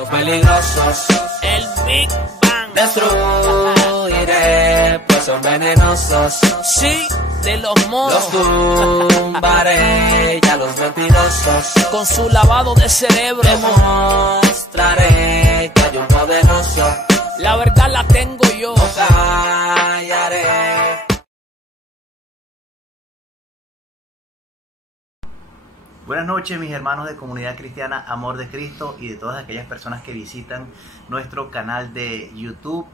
Los peligrosos, El Big Bang. destruiré, pues son venenosos. Sí, de los monos. Los tumbaré, ya los mentirosos. Con su lavado de cerebro. Demostraré que hay un poderoso. La verdad la tengo yo. No callaré. Buenas noches, mis hermanos de Comunidad Cristiana Amor de Cristo y de todas aquellas personas que visitan nuestro canal de YouTube.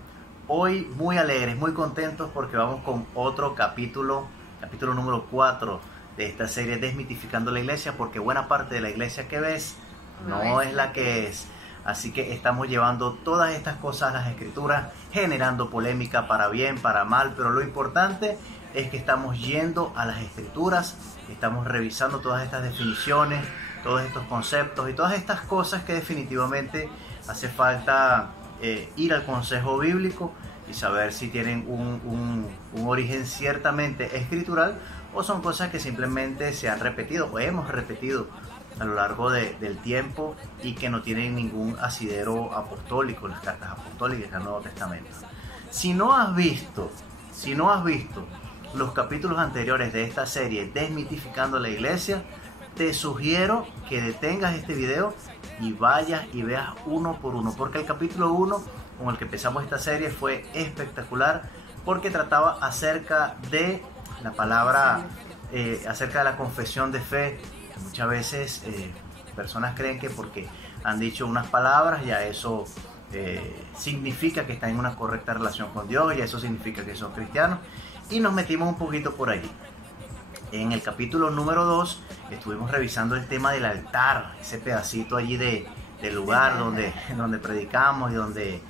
Hoy muy alegres, muy contentos porque vamos con otro capítulo número 4 de esta serie Desmitificando la Iglesia, porque buena parte de la iglesia que ves no es la que es. Así que estamos llevando todas estas cosas a las Escrituras, generando polémica para bien, para mal, pero lo importante es que estamos yendo a las Escrituras, estamos revisando todas estas definiciones, todos estos conceptos y todas estas cosas que definitivamente hace falta ir al consejo bíblico y saber si tienen un origen ciertamente escritural o son cosas que simplemente se han repetido o hemos repetido a lo largo del tiempo y que no tienen ningún asidero apostólico, las cartas apostólicas del Nuevo Testamento. Si no has visto los capítulos anteriores de esta serie Desmitificando la Iglesia, te sugiero que detengas este video y vayas y veas uno por uno, porque el capítulo 1 con el que empezamos esta serie fue espectacular, porque trataba acerca de la palabra, acerca de la confesión de fe. Muchas veces personas creen que porque han dicho unas palabras ya eso significa que están en una correcta relación con Dios, y eso significa que son cristianos, y nos metimos un poquito por allí. En el capítulo número 2 estuvimos revisando el tema del altar, ese pedacito allí del lugar donde predicamos y donde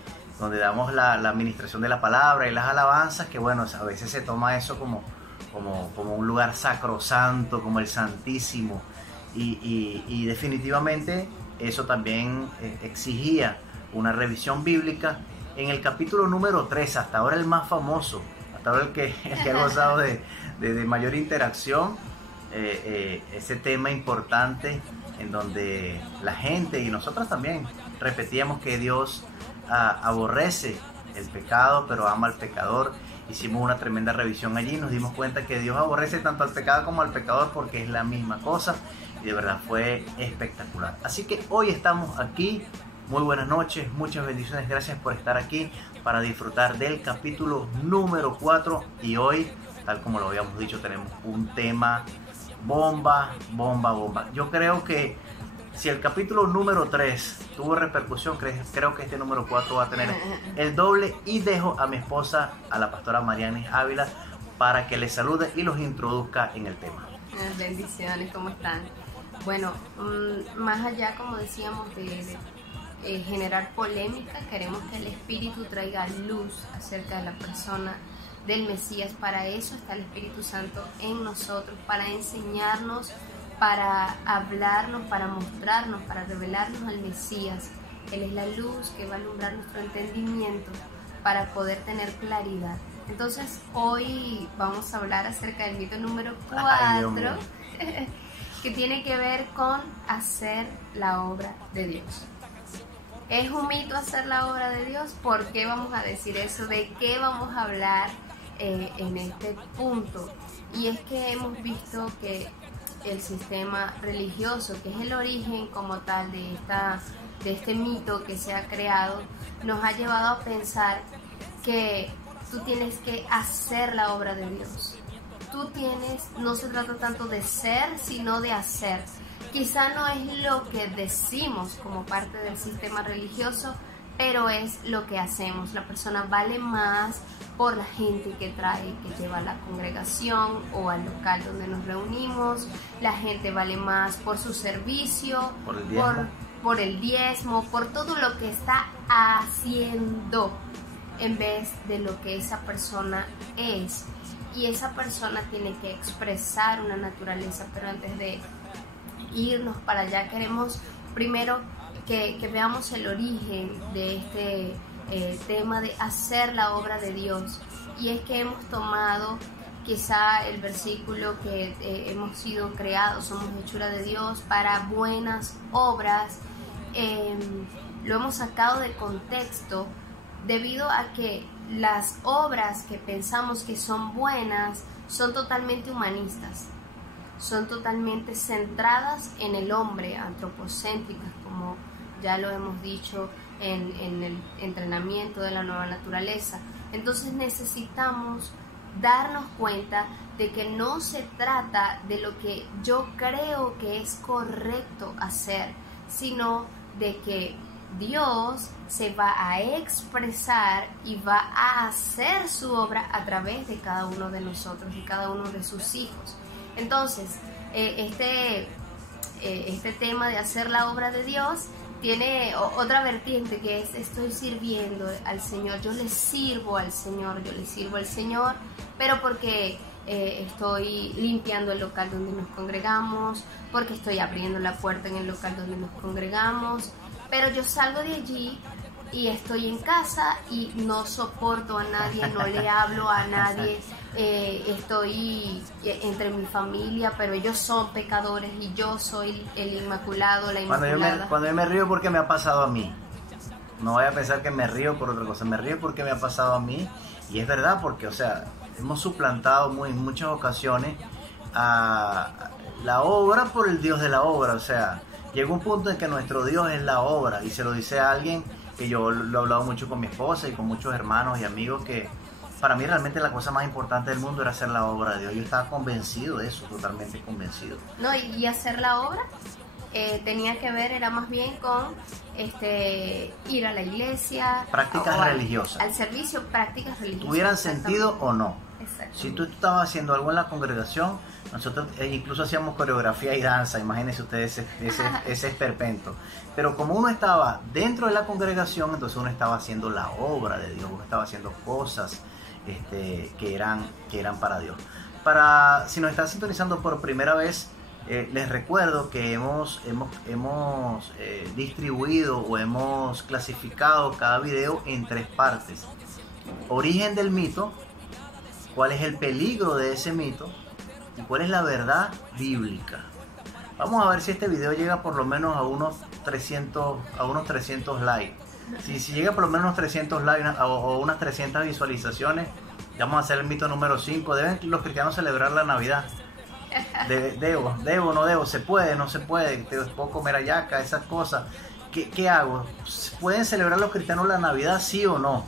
damos la administración de la palabra y las alabanzas, que bueno, a veces se toma eso como un lugar sacrosanto, como el Santísimo, y definitivamente eso también exigía una revisión bíblica. En el capítulo número 3, hasta ahora el más famoso, hasta ahora el que ha gozado de mayor interacción, ese tema importante en donde la gente y nosotros también repetíamos que Dios aborrece el pecado pero ama al pecador. Hicimos una tremenda revisión allí, nos dimos cuenta que Dios aborrece tanto al pecado como al pecador porque es la misma cosa, y de verdad fue espectacular. Así que hoy estamos aquí. Muy buenas noches, muchas bendiciones, gracias por estar aquí para disfrutar del capítulo número 4, y hoy, tal como lo habíamos dicho, tenemos un tema bomba. Yo creo que si el capítulo número 3 tuvo repercusión, creo que este número 4 va a tener el doble, y dejo a mi esposa, a la pastora Marianis Ávila, para que les salude y los introduzca en el tema. Bendiciones, ¿cómo están? Bueno, más allá, como decíamos, de generar polémica, queremos que el Espíritu traiga luz acerca de la persona del Mesías. Para eso está el Espíritu Santo en nosotros, para enseñarnos, para hablarnos, para mostrarnos, para revelarnos al Mesías. Él es la luz que va a alumbrar nuestro entendimiento para poder tener claridad. Entonces hoy vamos a hablar acerca del mito número 4, que tiene que ver con hacer la obra de Dios. ¿Es un mito hacer la obra de Dios? ¿Por qué vamos a decir eso? ¿De qué vamos a hablar en este punto? Y es que hemos visto que el sistema religioso, que es el origen como tal de este mito que se ha creado, nos ha llevado a pensar que tú tienes que hacer la obra de Dios. No se trata tanto de ser, sino de hacer. Quizá no es lo que decimos como parte del sistema religioso, pero es lo que hacemos. La persona vale más por la gente que trae, que lleva a la congregación o al local donde nos reunimos. La gente vale más por su servicio, por el diezmo, por todo lo que está haciendo, en vez de lo que esa persona es. Y esa persona tiene que expresar una naturaleza, pero antes de irnos para allá queremos primero que veamos el origen de este tema de hacer la obra de Dios. Y es que hemos tomado quizá el versículo que hemos sido creados, somos hechura de Dios para buenas obras, lo hemos sacado de contexto debido a que las obras que pensamos que son buenas son totalmente humanistas, son totalmente centradas en el hombre, antropocéntricas, como ya lo hemos dicho en el entrenamiento de la nueva naturaleza. Entonces necesitamos darnos cuenta de que no se trata de lo que yo creo que es correcto hacer, sino de que Dios se va a expresar y va a hacer su obra a través de cada uno de nosotros y cada uno de sus hijos. Entonces, este tema de hacer la obra de Dios tiene otra vertiente, que es: estoy sirviendo al Señor, yo le sirvo al Señor, pero porque estoy limpiando el local donde nos congregamos, porque estoy abriendo la puerta en el local donde nos congregamos, pero yo salgo de allí y estoy en casa y no soporto a nadie, no le hablo a nadie, estoy entre mi familia, pero ellos son pecadores y yo soy el inmaculado, la inmaculada. Cuando yo me río porque me ha pasado a mí. No voy a pensar que me río por otra cosa, me río porque me ha pasado a mí. Y es verdad, porque, o sea, hemos suplantado en muchas ocasiones a la obra por el Dios de la obra. O sea, llega un punto en que nuestro Dios es la obra, y se lo dice a alguien que yo lo he hablado mucho con mi esposa y con muchos hermanos y amigos, que para mí realmente la cosa más importante del mundo era hacer la obra de Dios. Yo estaba convencido de eso, totalmente convencido. No, y hacer la obra tenía que ver, era más bien con ir a la iglesia, prácticas religiosas, al servicio, prácticas religiosas, tuvieran sentido o no. Si tú estabas haciendo algo en la congregación, nosotros incluso hacíamos coreografía y danza, imagínense ustedes ese esperpento. Pero como uno estaba dentro de la congregación, entonces uno estaba haciendo la obra de Dios, uno estaba haciendo cosas que eran para Dios. Si nos están sintonizando por primera vez, les recuerdo que hemos distribuido o hemos clasificado cada video en 3 partes: origen del mito, cuál es el peligro de ese mito y cuál es la verdad bíblica. Vamos a ver si este video llega por lo menos a unos 300 likes. Si llega por lo menos unos 300 likes o unas 300 visualizaciones, vamos a hacer el mito número 5. ¿Deben los cristianos celebrar la Navidad? ¿Debo, no debo? ¿Se puede, no se puede? ¿Puedo comer hallaca? Esas cosas. ¿Qué hago? ¿Pueden celebrar los cristianos la Navidad, sí o no?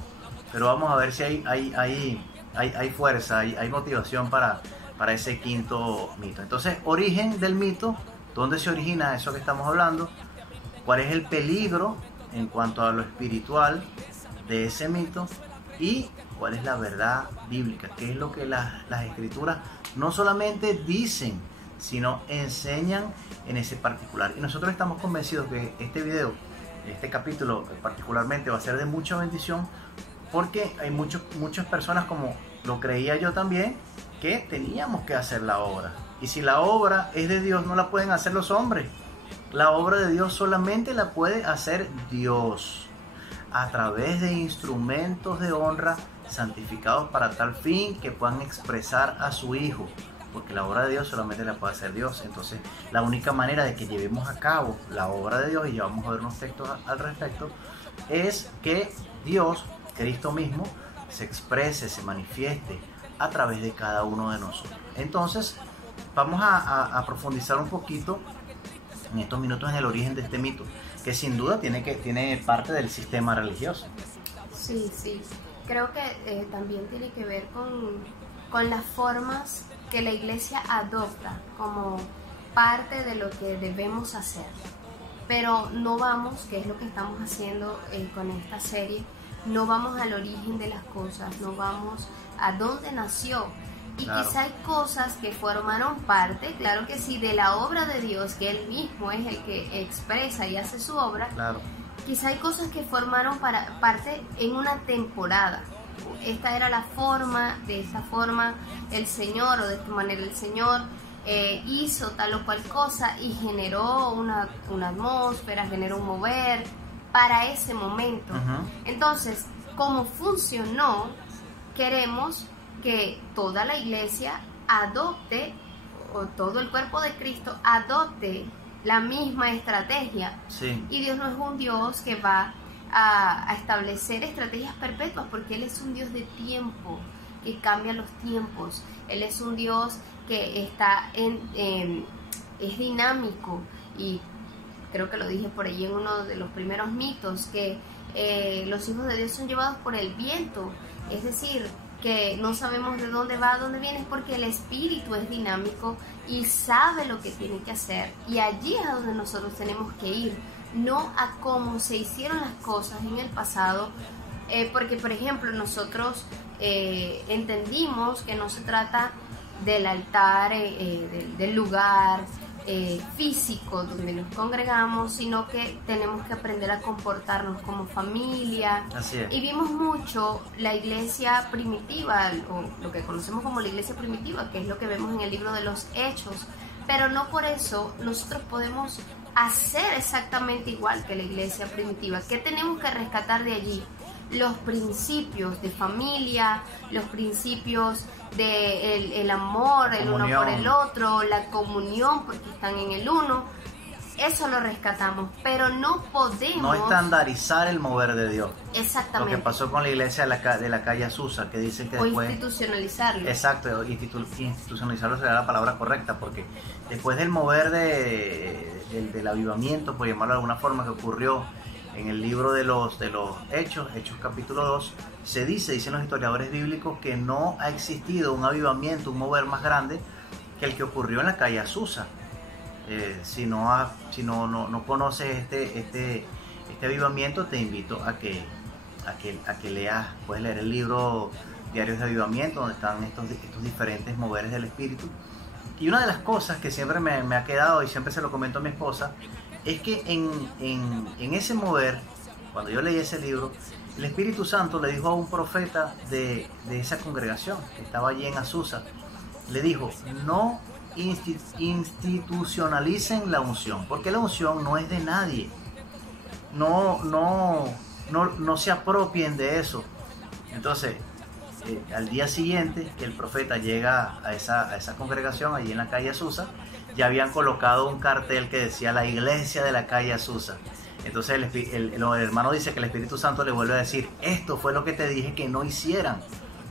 Pero vamos a ver si hay fuerza, hay motivación para ese 5.º mito. Entonces, origen del mito, ¿dónde se origina eso que estamos hablando? ¿Cuál es el peligro en cuanto a lo espiritual de ese mito? Y cuál es la verdad bíblica, qué es lo que las escrituras no solamente dicen, sino enseñan en ese particular. Y nosotros estamos convencidos que este video, este capítulo particularmente, va a ser de mucha bendición, porque hay muchas personas, como lo creía yo también, que teníamos que hacer la obra. Y si la obra es de Dios, no la pueden hacer los hombres. La obra de Dios solamente la puede hacer Dios, a través de instrumentos de honra santificados para tal fin, que puedan expresar a su Hijo, porque la obra de Dios solamente la puede hacer Dios. Entonces, la única manera de que llevemos a cabo la obra de Dios, y ya vamos a ver unos textos al respecto, es que Dios, Cristo mismo, se exprese, se manifieste a través de cada uno de nosotros. Entonces, vamos a profundizar un poquito en estos minutos en el origen de este mito, que sin duda tiene parte del sistema religioso. Sí. Creo que también tiene que ver con las formas que la iglesia adopta como parte de lo que debemos hacer. Pero no vamos, que es lo que estamos haciendo con esta serie, no vamos al origen de las cosas, no vamos a dónde nació. Y claro, quizá hay cosas que formaron parte, claro que sí, de la obra de Dios, que Él mismo es el que expresa y hace su obra. Claro. Quizá hay cosas que formaron parte en una temporada. Esta era la forma, de esta forma el Señor, o de esta manera el Señor hizo tal o cual cosa y generó una atmósfera, generó un mover para ese momento. Entonces, como funcionó, queremos que toda la iglesia adopte, o todo el cuerpo de Cristo adopte la misma estrategia. Sí. Y Dios no es un Dios que va a establecer estrategias perpetuas, porque Él es un Dios de tiempo, que cambia los tiempos. Él es un Dios que está es dinámico, y creo que lo dije por ahí en uno de los primeros mitos, que los hijos de Dios son llevados por el viento, es decir, que no sabemos de dónde va, a dónde viene, porque el Espíritu es dinámico y sabe lo que tiene que hacer, y allí es a donde nosotros tenemos que ir, no a cómo se hicieron las cosas en el pasado, porque por ejemplo nosotros entendimos que no se trata del altar, del lugar físico donde nos congregamos, sino que tenemos que aprender a comportarnos como familia. Así es. Y vimos mucho la iglesia primitiva, o lo que conocemos como la iglesia primitiva, que es lo que vemos en el libro de los Hechos, pero no por eso nosotros podemos hacer exactamente igual que la iglesia primitiva. ¿Qué tenemos que rescatar de allí? Los principios de familia, los principios de el amor, el uno por el otro, la comunión, porque están en el uno. Eso lo rescatamos, pero no podemos... No estandarizar el mover de Dios. Exactamente. Lo que pasó con la iglesia de la calle Azusa, que dicen que o después... institucionalizarlo. Exacto, institucionalizarlo sería la palabra correcta, porque después del mover del avivamiento, por llamarlo de alguna forma, que ocurrió en el libro de los Hechos capítulo 2, dicen los historiadores bíblicos que no ha existido un avivamiento, un mover más grande que el que ocurrió en la calle Azusa. Si no conoces este avivamiento, te invito a que leas, puedes leer el libro Diarios de Avivamiento, donde están estos diferentes moveres del Espíritu. Y una de las cosas que siempre me ha quedado, y siempre se lo comento a mi esposa, es que en ese mover, cuando yo leí ese libro, el Espíritu Santo le dijo a un profeta de esa congregación que estaba allí en Azusa, le dijo: no institucionalicen la unción, porque la unción no es de nadie. No se apropien de eso. Entonces, al día siguiente que el profeta llega a esa congregación allí en la calle Azusa, ya habían colocado un cartel que decía la iglesia de la calle Azusa. Entonces el hermano dice que el Espíritu Santo le vuelve a decir: esto fue lo que te dije que no hicieran,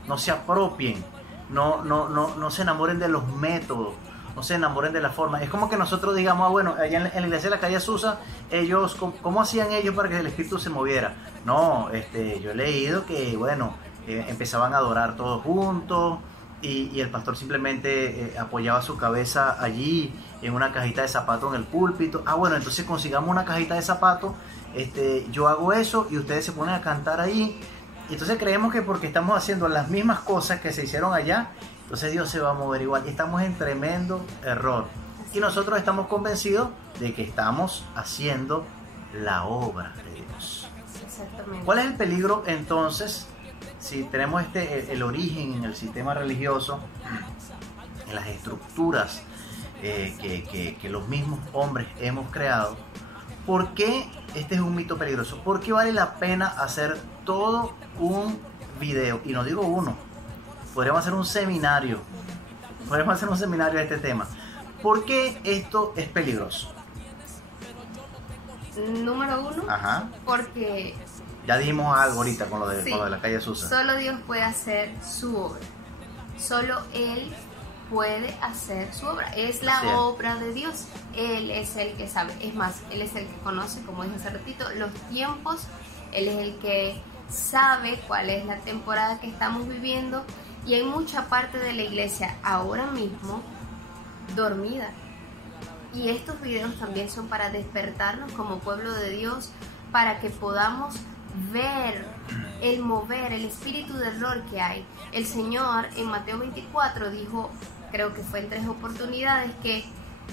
no se apropien, no se enamoren de los métodos, no se enamoren de la forma. Es como que nosotros digamos: bueno, allá en la iglesia de la calle Azusa, ellos, ¿cómo hacían ellos para que el Espíritu se moviera? No, yo he leído que, bueno, empezaban a adorar todos juntos, y el pastor simplemente apoyaba su cabeza allí en una cajita de zapatos en el púlpito. Bueno, entonces consigamos una cajita de zapatos, yo hago eso y ustedes se ponen a cantar ahí. Y entonces creemos que porque estamos haciendo las mismas cosas que se hicieron allá, entonces Dios se va a mover igual. Y estamos en tremendo error. Y nosotros estamos convencidos de que estamos haciendo la obra de Dios. Exactamente. ¿Cuál es el peligro entonces? Si tenemos el origen en el sistema religioso, en las estructuras que los mismos hombres hemos creado, ¿por qué este es un mito peligroso? ¿Por qué vale la pena hacer todo un video? Y no digo uno, podríamos hacer un seminario. De este tema. ¿Por qué esto es peligroso? Número uno, Ajá. Porque Ya dijimos algo ahorita con lo de, sí, con lo de la calle Azusa. solo Dios puede hacer su obra. Solo Él puede hacer su obra. Es la Así es. obra de Dios. Él es el que sabe. Es más, Él es el que conoce, como dije hace ratito, los tiempos. Él es el que sabe cuál es la temporada que estamos viviendo. Y hay mucha parte de la iglesia ahora mismo dormida. Y estos videos también son para despertarnos como pueblo de Dios, para que podamos ver el mover, el espíritu de error que hay. El Señor en Mateo 24 dijo, creo que fue en 3 oportunidades, que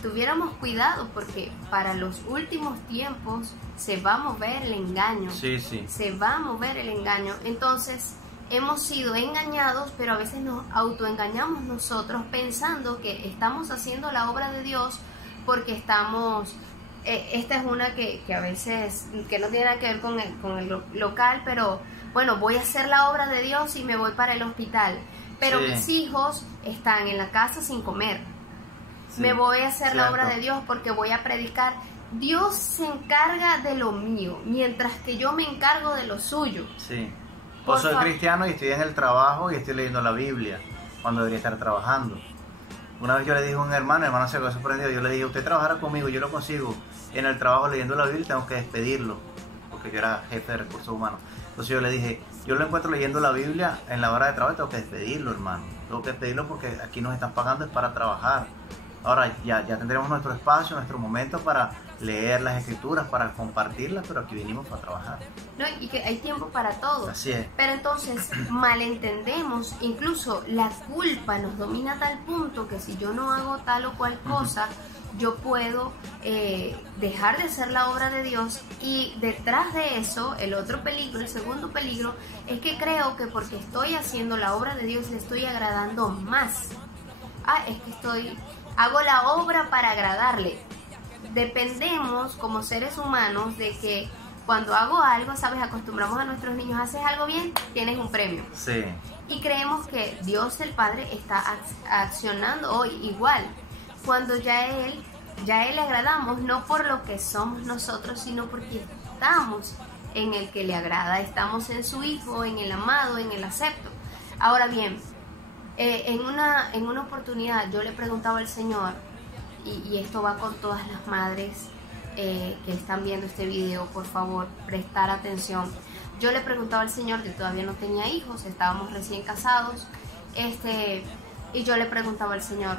tuviéramos cuidado porque para los últimos tiempos se va a mover el engaño. Sí, sí. Se va a mover el engaño. Entonces hemos sido engañados, pero a veces nos autoengañamos nosotros pensando que estamos haciendo la obra de Dios porque estamos... esta es una que a veces, que no tiene nada que ver con el local, pero bueno, voy a hacer la obra de Dios y me voy para el hospital. Pero Sí. mis hijos están en la casa sin comer. Sí, me voy a hacer la obra cierto. de Dios porque voy a predicar. Dios se encarga de lo mío, mientras que yo me encargo de lo suyo. Sí. Por O soy favor. cristiano y estoy en el trabajo y estoy leyendo la Biblia cuando debería estar trabajando. Una vez yo le dije a un hermano, el hermano se quedó sorprendido, yo le dije, usted trabajará conmigo, yo lo consigo en el trabajo leyendo la Biblia y tengo que despedirlo, porque yo era jefe de recursos humanos. Entonces yo le dije, yo lo encuentro leyendo la Biblia en la hora de trabajo y tengo que despedirlo, hermano. Tengo que despedirlo porque aquí nos están pagando es para trabajar. Ahora ya tendremos nuestro espacio, nuestro momento para leer las escrituras, para compartirlas, pero aquí vinimos para trabajar. ¿No? Y que hay tiempo para todo. Así es. Pero entonces malentendemos, incluso la culpa nos domina a tal punto que si yo no hago tal o cual cosa, yo puedo dejar de hacer la obra de Dios. Y detrás de eso, el otro peligro, el segundo peligro, es que creo que porque estoy haciendo la obra de Dios le estoy agradando más. Es que hago la obra para agradarle. Dependemos como seres humanos de que cuando hago algo, ¿sabes? Acostumbramos a nuestros niños, haces algo bien, tienes un premio. Sí. Y creemos que Dios el Padre está accionando hoy igual, cuando ya a Él le agradamos, no por lo que somos nosotros, sino porque estamos en el que le agrada, estamos en su Hijo, en el amado, en el acepto. Ahora bien, en una oportunidad yo le preguntaba al Señor, y esto va con todas las madres que están viendo este video, por favor, prestar atención. Yo le preguntaba al Señor, yo todavía no tenía hijos, estábamos recién casados, y yo le preguntaba al Señor,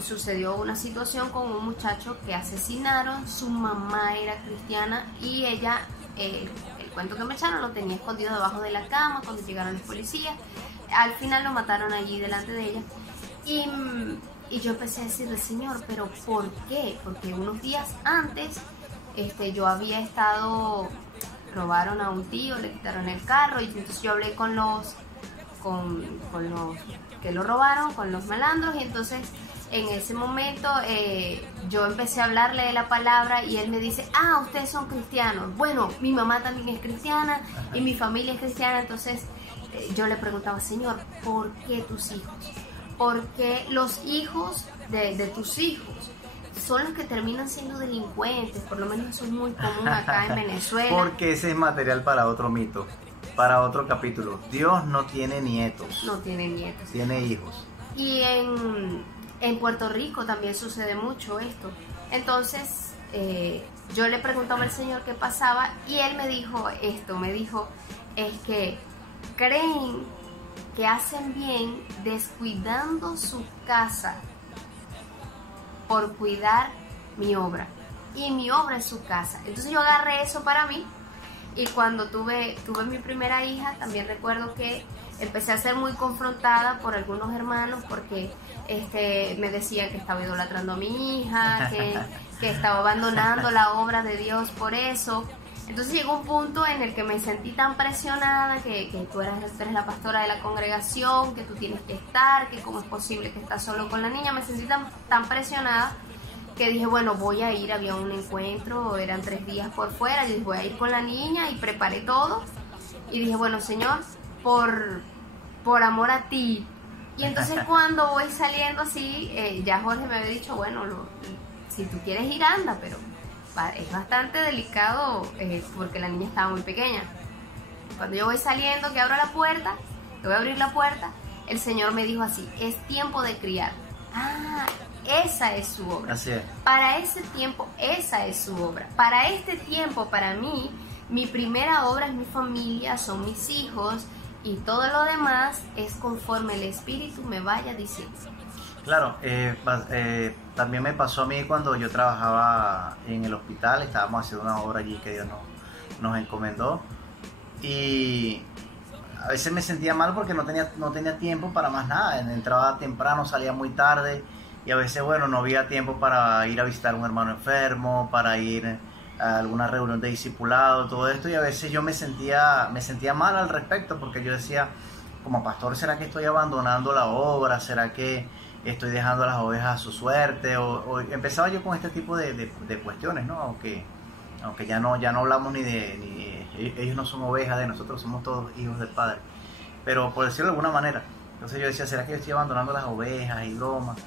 sucedió una situación con un muchacho que asesinaron, su mamá era cristiana y ella, el cuento que me echaron lo tenía escondido debajo de la cama cuando llegaron los policías, al final lo mataron allí delante de ella. Y yo empecé a decirle, Señor, ¿pero por qué? Porque unos días antes yo había robaron a un tío, le quitaron el carro, y entonces yo hablé con los que lo robaron, con los malandros, y entonces en ese momento yo empecé a hablarle de la palabra y él me dice, ustedes son cristianos. Bueno, mi mamá también es cristiana y mi familia es cristiana. Entonces yo le preguntaba, Señor, ¿por qué tus hijos? Porque los hijos de tus hijos son los que terminan siendo delincuentes, por lo menos eso es muy común acá en Venezuela. Porque ese es material para otro mito, para otro capítulo. Dios no tiene nietos. No tienen nietos. Tiene hijos. Y en Puerto Rico también sucede mucho esto. Entonces yo le preguntaba al Señor qué pasaba y él me dijo esto, es que creen que hacen bien descuidando su casa por cuidar mi obra, y mi obra es su casa. Entonces yo agarré eso para mí, y cuando tuve mi primera hija también recuerdo que empecé a ser muy confrontada por algunos hermanos porque me decían que estaba idolatrando a mi hija, que estaba abandonando la obra de Dios por eso. Entonces llegó un punto en el que me sentí tan presionada que tú eres la pastora de la congregación, que tú tienes que estar, que cómo es posible que estás solo con la niña. Me sentí tan presionada que dije, bueno, voy a ir. Había un encuentro, eran 3 días por fuera, y dije, voy a ir con la niña, y preparé todo. Y dije, bueno, Señor, por amor a ti. Y entonces cuando voy saliendo así, ya Jorge me había dicho, bueno, si tú quieres ir, anda, pero es bastante delicado porque la niña estaba muy pequeña. Cuando yo voy saliendo, que abro la puerta, que voy a abrir la puerta, el Señor me dijo así, es tiempo de criar. Esa es su obra. Así es. Para ese tiempo, esa es su obra. Para este tiempo, para mí, mi primera obra es mi familia, son mis hijos, y todo lo demás es conforme el Espíritu me vaya diciendo. Claro, también me pasó a mí cuando yo trabajaba en el hospital, estábamos haciendo una obra allí que Dios nos encomendó, y a veces me sentía mal porque no tenía tiempo para más nada. Entraba temprano, salía muy tarde, y a veces, bueno, no había tiempo para ir a visitar a un hermano enfermo, para ir a alguna reunión de discipulado, todo esto, y a veces yo me sentía mal al respecto, porque yo decía, como pastor, ¿será que estoy abandonando la obra? ¿Será que estoy dejando a las ovejas a su suerte? O empezaba yo con este tipo de cuestiones, ¿no? Aunque ya no hablamos ellos no son ovejas de nosotros, somos todos hijos del Padre, pero por decirlo de alguna manera. Entonces yo decía, ¿será que yo estoy abandonando las ovejas y bromas?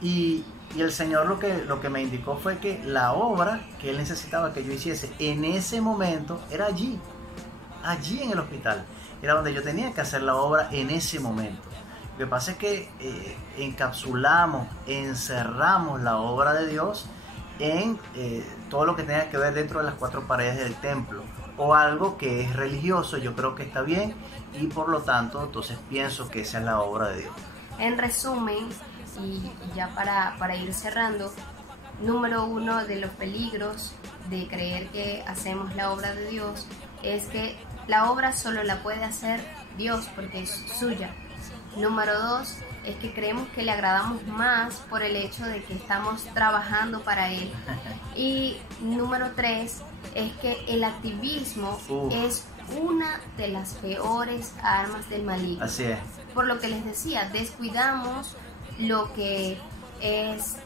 Y Y el Señor lo que me indicó fue que la obra que Él necesitaba que yo hiciese en ese momento era allí en el hospital. Era donde yo tenía que hacer la obra en ese momento. Lo que pasa es que encapsulamos, encerramos la obra de Dios en todo lo que tenga que ver dentro de las 4 paredes del templo, o algo que es religioso. Yo creo que está bien, y por lo tanto entonces pienso que esa es la obra de Dios. En resumen, y ya para ir cerrando, número 1 de los peligros de creer que hacemos la obra de Dios es que la obra solo la puede hacer Dios porque es suya. Número 2 es que creemos que le agradamos más por el hecho de que estamos trabajando para Él. Y número 3 es que el activismo es una de las peores armas del maligno. Así es. Por lo que les decía, descuidamos lo que es...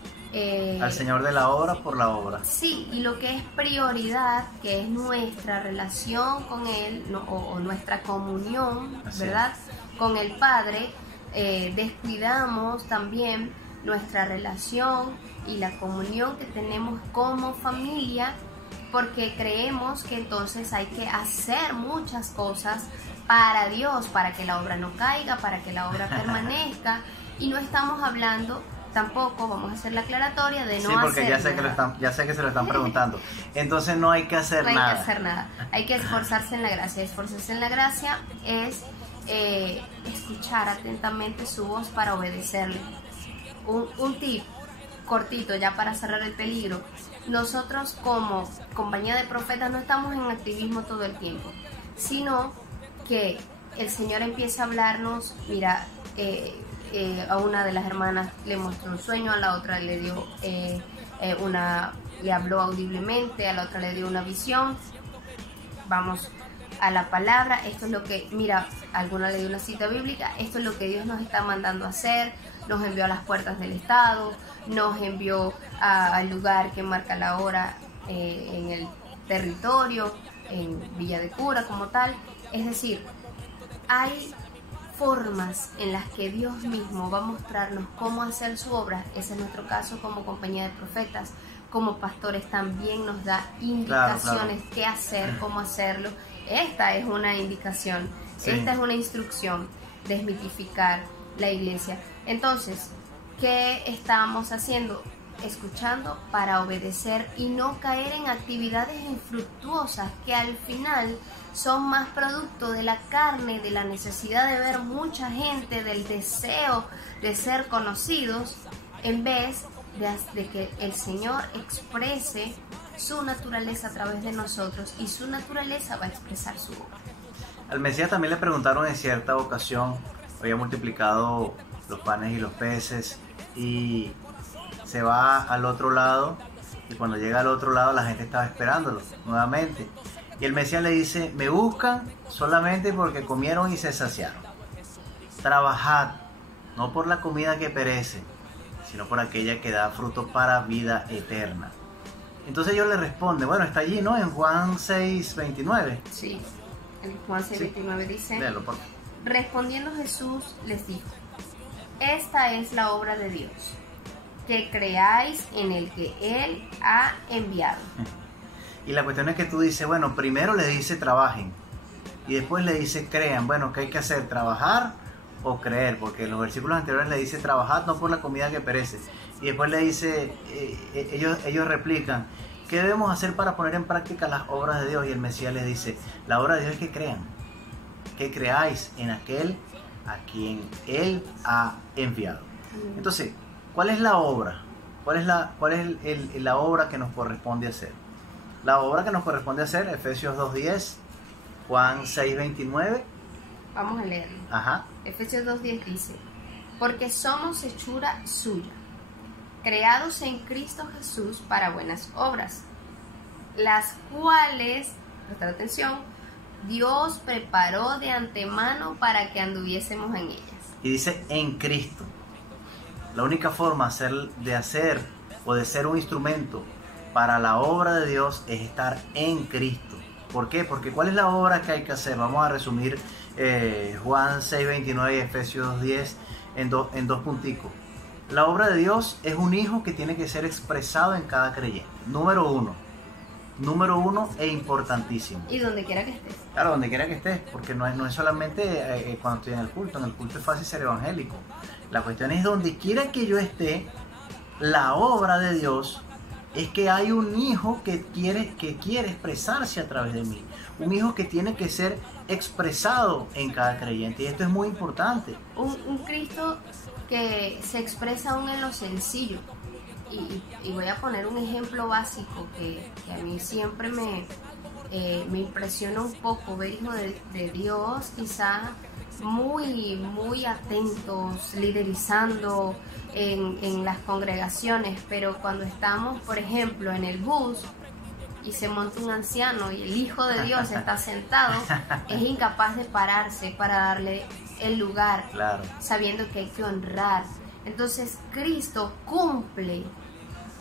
al Señor de la obra por la obra. Sí, y lo que es prioridad, que es nuestra relación con Él, o nuestra comunión, Así ¿verdad? Con el Padre, descuidamos también nuestra relación y la comunión que tenemos como familia, porque creemos que entonces hay que hacer muchas cosas para Dios, para que la obra no caiga, para que la obra permanezca, y no estamos hablando tampoco, vamos a hacer la aclaratoria de no hacer. Sí, porque ya sé que se lo están preguntando. Entonces no hay que hacer nada. No hay que hacer nada. Hay que esforzarse en la gracia. Esforzarse en la gracia es escuchar atentamente su voz para obedecerle. Un tip cortito ya para cerrar el peligro. Nosotros como compañía de profetas no estamos en activismo todo el tiempo, sino que el Señor empieza a hablarnos. Mira, a una de las hermanas le mostró un sueño, a la otra le dio le habló audiblemente, a la otra le dio una visión. Vamos a la palabra. Esto es lo que, mira, a alguna le dio una cita bíblica. Esto es lo que Dios nos está mandando a hacer. Nos envió a las puertas del estado, nos envió al lugar que marca la hora en el territorio, en Villa de Cura como tal. Es decir, hay formas en las que Dios mismo va a mostrarnos cómo hacer su obra. Ese es nuestro caso como compañía de profetas. Como pastores también nos da indicaciones, qué hacer, cómo hacerlo. Esta es una indicación, esta es una instrucción, desmitificar la iglesia. Entonces, ¿qué estamos haciendo? Escuchando para obedecer y no caer en actividades infructuosas que al final son más producto de la carne, de la necesidad de ver mucha gente, del deseo de ser conocidos, en vez de que el Señor exprese su naturaleza a través de nosotros, y su naturaleza va a expresar su obra. Al Mesías también le preguntaron en cierta ocasión, había multiplicado los panes y los peces y se va al otro lado, y cuando llega al otro lado la gente estaba esperándolo nuevamente, y el Mesías le dice: me buscan solamente porque comieron y se saciaron. Trabajad, no por la comida que perece, sino por aquella que da fruto para vida eterna. Entonces ellos le responden, bueno, está allí, ¿no? En Juan 6:29. Sí, en Juan 6:29 dice: léalo, por favor. Respondiendo Jesús les dijo: esta es la obra de Dios, que creáis en el que Él ha enviado. Y la cuestión es que tú dices, bueno, primero le dice trabajen, y después le dice crean. Bueno, ¿qué hay que hacer? ¿Trabajar o creer? Porque en los versículos anteriores le dice trabajad no por la comida que perece, y después le dice, ellos replican, ¿qué debemos hacer para poner en práctica las obras de Dios? Y el Mesías les dice, la obra de Dios es que crean, que creáis en aquel a quien Él ha enviado. Entonces, ¿cuál es la obra? ¿Cuál es la obra que nos corresponde hacer? La obra que nos corresponde hacer, Efesios 2:10, Juan 6:29. Vamos a leerlo. Ajá. Efesios 2:10 dice: porque somos hechura suya, creados en Cristo Jesús para buenas obras, las cuales, presta atención, Dios preparó de antemano para que anduviésemos en ellas. Y dice en Cristo. La única forma de hacer o de ser un instrumento para la obra de Dios es estar en Cristo. ¿Por qué? Porque ¿cuál es la obra que hay que hacer? Vamos a resumir Juan 6:29 y Efesios 2:10 en dos punticos. La obra de Dios es un hijo que tiene que ser expresado en cada creyente. Número uno e importantísimo. Y donde quiera que estés. Claro, donde quiera que estés, porque no es solamente cuando estoy en el culto es fácil ser evangélico. La cuestión es donde quiera que yo esté, la obra de Dios es que hay un hijo que quiere expresarse a través de mí. Un hijo que tiene que ser expresado en cada creyente. Y esto es muy importante. Un Cristo que se expresa aún en lo sencillo. Y voy a poner un ejemplo básico que a mí siempre me impresiona un poco ver hijos de Dios quizás muy atentos, liderizando en las congregaciones, pero cuando estamos, por ejemplo, en el bus y se monta un anciano y el Hijo de Dios está sentado, es incapaz de pararse para darle el lugar, claro, sabiendo que hay que honrar. Entonces Cristo cumple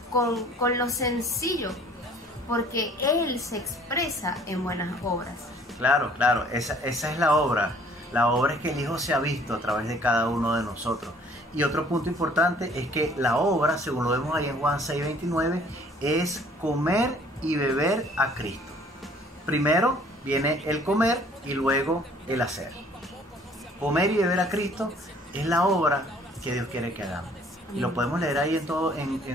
con lo sencillo, porque Él se expresa en buenas obras. Claro, esa es la obra. La obra es que el Hijo se ha visto a través de cada uno de nosotros. Y otro punto importante es que la obra, según lo vemos ahí en Juan 6:29, es comer y beber a Cristo. Primero viene el comer y luego el hacer. Comer y beber a Cristo es la obra que Dios quiere que hagamos. Y lo podemos leer ahí en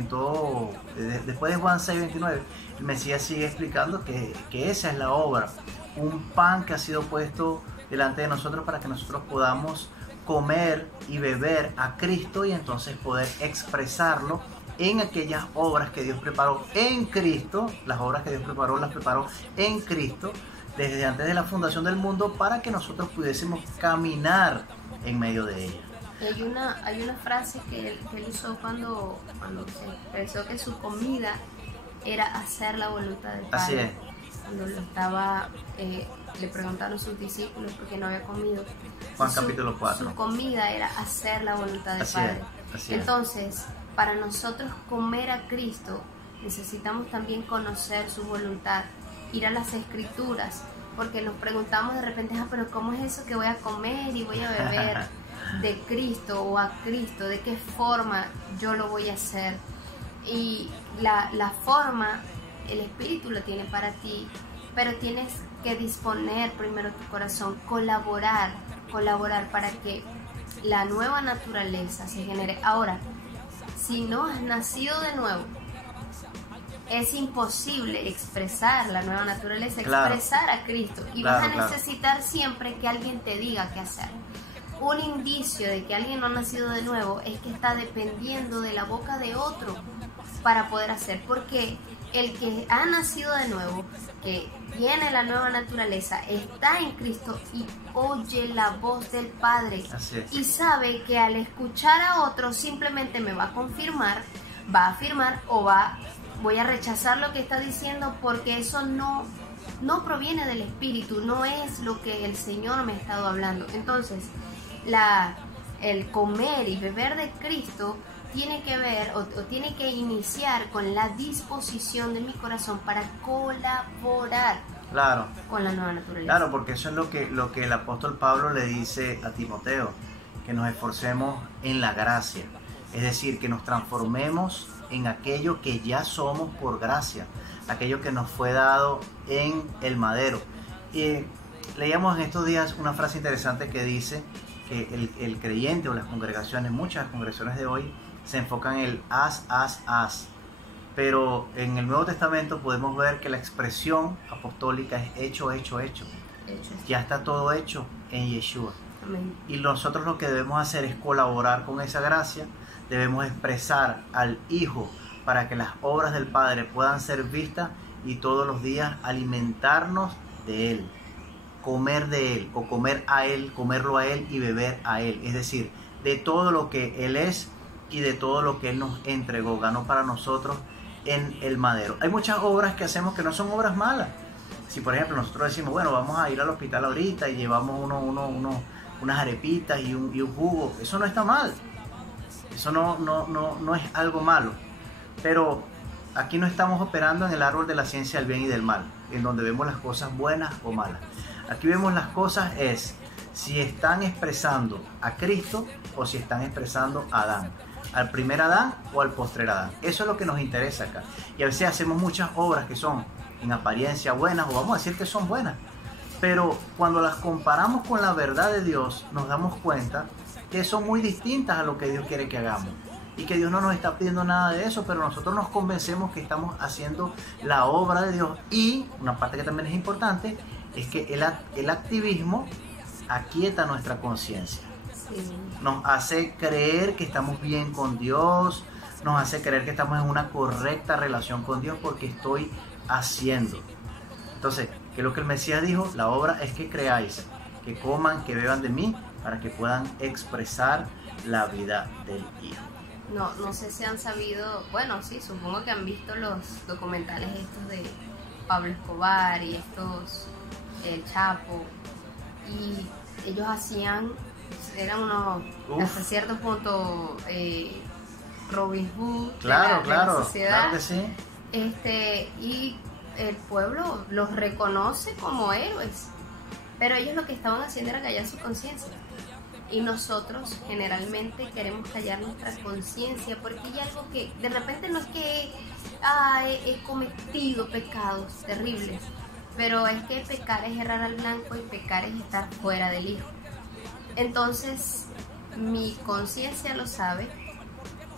todo, después de Juan 6:29, el Mesías sigue explicando que esa es la obra, un pan que ha sido puesto delante de nosotros para que nosotros podamos comer y beber a Cristo y entonces poder expresarlo en aquellas obras que Dios preparó en Cristo. Las obras que Dios preparó, las preparó en Cristo desde antes de la fundación del mundo para que nosotros pudiésemos caminar en medio de ella. Hay una frase que él usó cuando se expresó que su comida era hacer la voluntad del Padre. Así es. Cuando lo estaba, le preguntaron a sus discípulos por qué no había comido. Juan capítulo 4. Su comida era hacer la voluntad del Así Padre. es. Entonces, para nosotros comer a Cristo, necesitamos también conocer su voluntad, ir a las Escrituras, porque nos preguntamos de repente, pero ¿cómo es eso que voy a comer y voy a beber de Cristo o a Cristo? ¿De qué forma yo lo voy a hacer? Y la forma, el Espíritu lo tiene para ti, pero tienes que disponer primero tu corazón, colaborar para que la nueva naturaleza se genere. Ahora, si no has nacido de nuevo, es imposible expresar la nueva naturaleza, expresar a Cristo, y vas a necesitar siempre que alguien te diga qué hacer. Un indicio de que alguien no ha nacido de nuevo es que está dependiendo de la boca de otro para poder hacer, porque el que ha nacido de nuevo, que tiene la nueva naturaleza, está en Cristo y oye la voz del Padre y sabe que al escuchar a otro simplemente me va a confirmar, va a afirmar o voy a rechazar lo que está diciendo, porque eso no proviene del Espíritu, no es lo que el Señor me ha estado hablando. Entonces, el comer y beber de Cristo tiene que ver o tiene que iniciar con la disposición de mi corazón para colaborar con la nueva naturaleza. Claro, porque eso es lo que el apóstol Pablo le dice a Timoteo, que nos esforcemos en la gracia, es decir, que nos transformemos en aquello que ya somos por gracia, aquello que nos fue dado en el madero. Y leíamos en estos días una frase interesante que dice que el creyente o las congregaciones, muchas congregaciones de hoy, se enfocan en el haz, pero en el Nuevo Testamento podemos ver que la expresión apostólica es hecho. Ya está todo hecho en Yeshua. Amén. Y nosotros lo que debemos hacer es colaborar con esa gracia, debemos expresar al Hijo para que las obras del Padre puedan ser vistas y todos los días alimentarnos de Él, comer de Él o comer a Él, comerlo a Él y beber a Él, es decir, de todo lo que Él es y de todo lo que Él nos entregó, ganó para nosotros en el madero. Hay muchas obras que hacemos que no son obras malas. Si por ejemplo nosotros decimos, bueno, vamos a ir al hospital ahorita y llevamos unas arepitas y un jugo, eso no está mal, eso no es algo malo, pero aquí no estamos operando en el árbol de la ciencia del bien y del mal, en donde vemos las cosas buenas o malas. Aquí vemos las cosas si están expresando a Cristo o si están expresando a Adán. ¿Al primer Adán o al postrer Adán? Eso es lo que nos interesa acá. Y a veces hacemos muchas obras que son en apariencia buenas, o vamos a decir que son buenas, pero cuando las comparamos con la verdad de Dios, nos damos cuenta que son muy distintas a lo que Dios quiere que hagamos. Y que Dios no nos está pidiendo nada de eso, pero nosotros nos convencemos que estamos haciendo la obra de Dios. Y una parte que también es importante es que el activismo aquieta nuestra conciencia. Sí. Nos hace creer que estamos bien con Dios, nos hace creer que estamos en una correcta relación con Dios porque estoy haciendo. Entonces, ¿qué es lo que el Mesías dijo? La obra es que creáis, que coman, que beban de mí, para que puedan expresar la vida del Hijo. No sé si han sabido, bueno, sí, supongo que han visto los documentales estos de Pablo Escobar y estos, el Chapo, y ellos eran unos, hasta cierto punto, Robin Hood de la sociedad. Claro que sí. Y el pueblo los reconoce como héroes, pero ellos lo que estaban haciendo era callar su conciencia. Y nosotros generalmente queremos callar nuestra conciencia porque hay algo que de repente no es que he cometido pecados terribles, pero es que pecar es errar al blanco y pecar es estar fuera del Hijo. Entonces mi conciencia lo sabe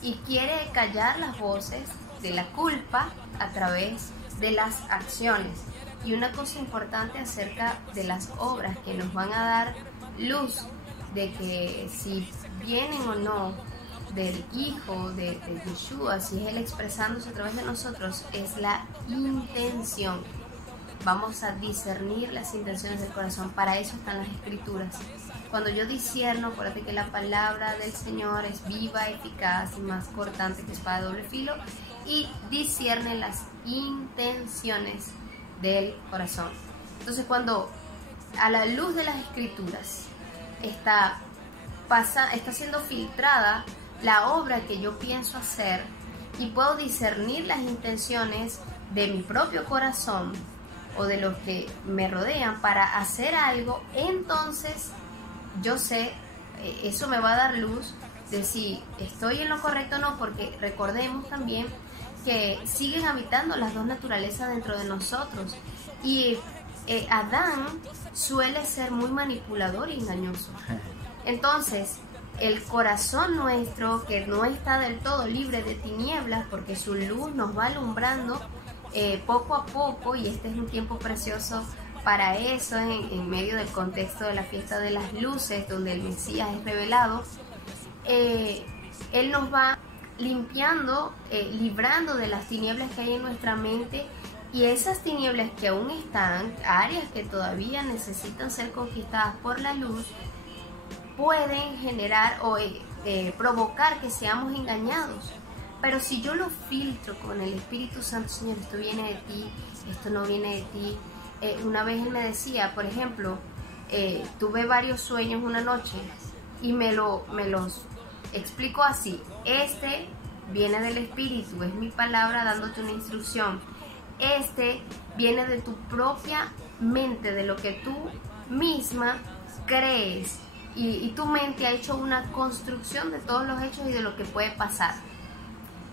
y quiere callar las voces de la culpa a través de las acciones. Y una cosa importante acerca de las obras que nos van a dar luz de que si vienen o no del Hijo de Yeshua, si es Él expresándose a través de nosotros, es la intención. Vamos a discernir las intenciones del corazón. Para eso están las Escrituras. Cuando yo discierno, acuérdate que la palabra del Señor es viva, eficaz y más cortante que espada de doble filo, y discierne las intenciones del corazón. Entonces, cuando a la luz de las Escrituras está siendo filtrada la obra que yo pienso hacer y puedo discernir las intenciones de mi propio corazón o de los que me rodean para hacer algo, entonces yo sé, eso me va a dar luz de si estoy en lo correcto o no, porque recordemos también que siguen habitando las dos naturalezas dentro de nosotros y Adán suele ser muy manipulador y engañoso. Entonces, el corazón nuestro, que no está del todo libre de tinieblas, porque su luz nos va alumbrando poco a poco, y este es un tiempo precioso para eso, en medio del contexto de la fiesta de las luces, donde el Mesías es revelado, Él nos va limpiando, librando de las tinieblas que hay en nuestra mente. Y esas tinieblas que aún están, áreas que todavía necesitan ser conquistadas por la luz, pueden generar o provocar que seamos engañados. Pero si yo lo filtro con el Espíritu Santo, Señor, esto viene de ti, esto no viene de ti. Una vez Él me decía, por ejemplo, tuve varios sueños una noche y me los explicó así: este viene del Espíritu, es mi palabra dándote una instrucción. Este viene de tu propia mente, de lo que tú misma crees, y tu mente ha hecho una construcción de todos los hechos y de lo que puede pasar,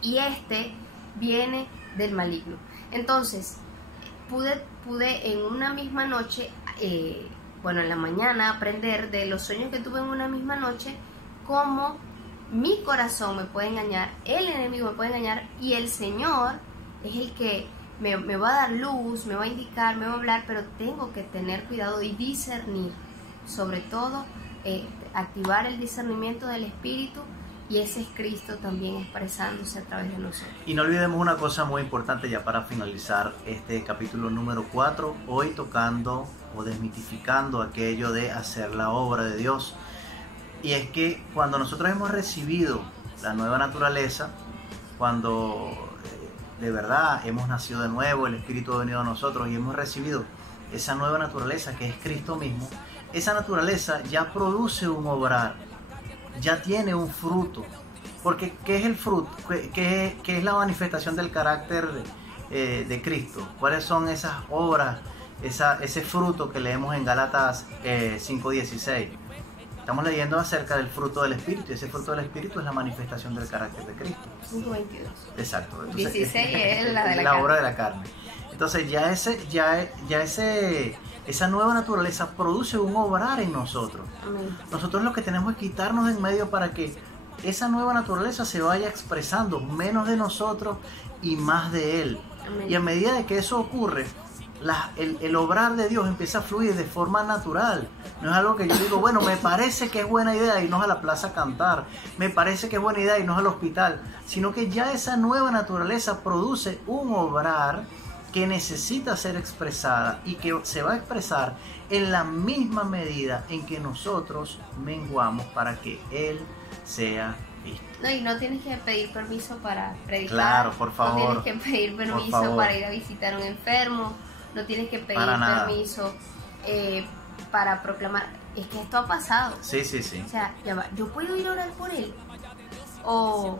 y este viene del maligno. Entonces pude en una misma noche, en la mañana, aprender de los sueños que tuve en una misma noche, cómo mi corazón me puede engañar, el enemigo me puede engañar, y el Señor es el que me va a dar luz, me va a indicar, me va a hablar, pero tengo que tener cuidado y discernir, sobre todo activar el discernimiento del Espíritu, y ese es Cristo también expresándose a través de nosotros. Y no olvidemos una cosa muy importante ya para finalizar este capítulo número 4, hoy tocando o desmitificando aquello de hacer la obra de Dios. Y es que cuando nosotros hemos recibido la nueva naturaleza, cuando de verdad hemos nacido de nuevo, el Espíritu ha venido a nosotros y hemos recibido esa nueva naturaleza que es Cristo mismo, esa naturaleza ya produce un obrar, ya tiene un fruto. Porque ¿qué es el fruto? ¿Qué es la manifestación del carácter de Cristo? ¿Cuáles son esas obras, ese fruto que leemos en Gálatas 5:16? Estamos leyendo acerca del fruto del Espíritu, y ese fruto del Espíritu es la manifestación del carácter de Cristo. 5:22. Exacto. Entonces, 16 es la de la la obra carne. de la carne. Entonces esa nueva naturaleza produce un obrar en nosotros. Amén. Nosotros lo que tenemos es quitarnos de en medio para que esa nueva naturaleza se vaya expresando, menos de nosotros y más de Él. Amén. Y a medida de que eso ocurre, el obrar de Dios empieza a fluir de forma natural. No es algo que yo digo, bueno, me parece que es buena idea irnos a la plaza a cantar, me parece que es buena idea irnos al hospital, sino que ya esa nueva naturaleza produce un obrar que necesita ser expresada y que se va a expresar en la misma medida en que nosotros menguamos para que Él sea visto. No, y no tienes que pedir permiso para predicar. Claro, por favor. No tienes que pedir Por permiso favor. para ir a visitar a un enfermo. No tienes que pedir Para nada. permiso para proclamar. Es que esto ha pasado. Sí, sí, sí. O sea, ya va, yo puedo ir a orar por él. O,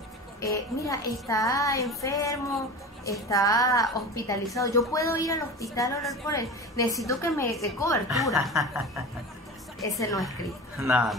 mira, está enfermo, está hospitalizado. Yo puedo ir al hospital a orar por él. Necesito que me dé cobertura. Ese no es Cristo. No.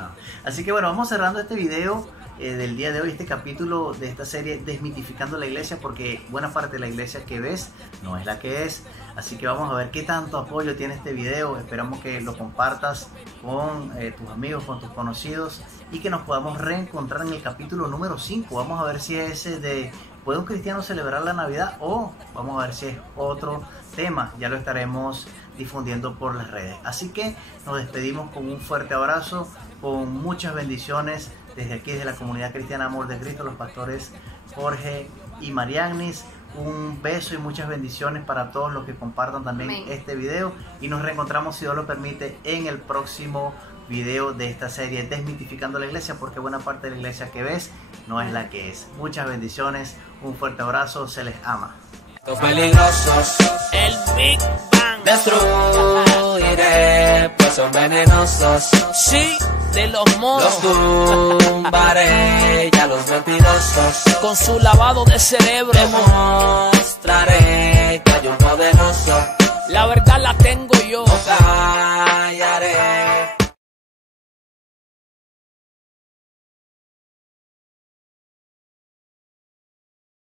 Así que bueno, vamos cerrando este video del día de hoy, este capítulo de esta serie Desmitificando la Iglesia, porque buena parte de la iglesia que ves no es la que es. Así que vamos a ver qué tanto apoyo tiene este video. Esperamos que lo compartas con tus amigos, con tus conocidos, y que nos podamos reencontrar en el capítulo número 5. Vamos a ver si es ese de ¿puede un cristiano celebrar la Navidad? O vamos a ver si es otro tema. Ya lo estaremos difundiendo por las redes. Así que nos despedimos con un fuerte abrazo, con muchas bendiciones desde aquí, desde la comunidad cristiana Amor de Cristo, los pastores Jorge y Mariagnis. Un beso y muchas bendiciones para todos los que compartan también Amén. este video, y nos reencontramos, si Dios lo permite, en el próximo video de esta serie Desmitificando la Iglesia, porque buena parte de la iglesia que ves no es la que es. Muchas bendiciones, un fuerte abrazo, se les ama. Los peligrosos El Big Bang. destruiré, pues son venenosos. Sí, de los Los monos. tumbaré, ya los mentirosos. Con su lavado de cerebro. Demostraré que hay un poderoso. La verdad la tengo yo. Ojalá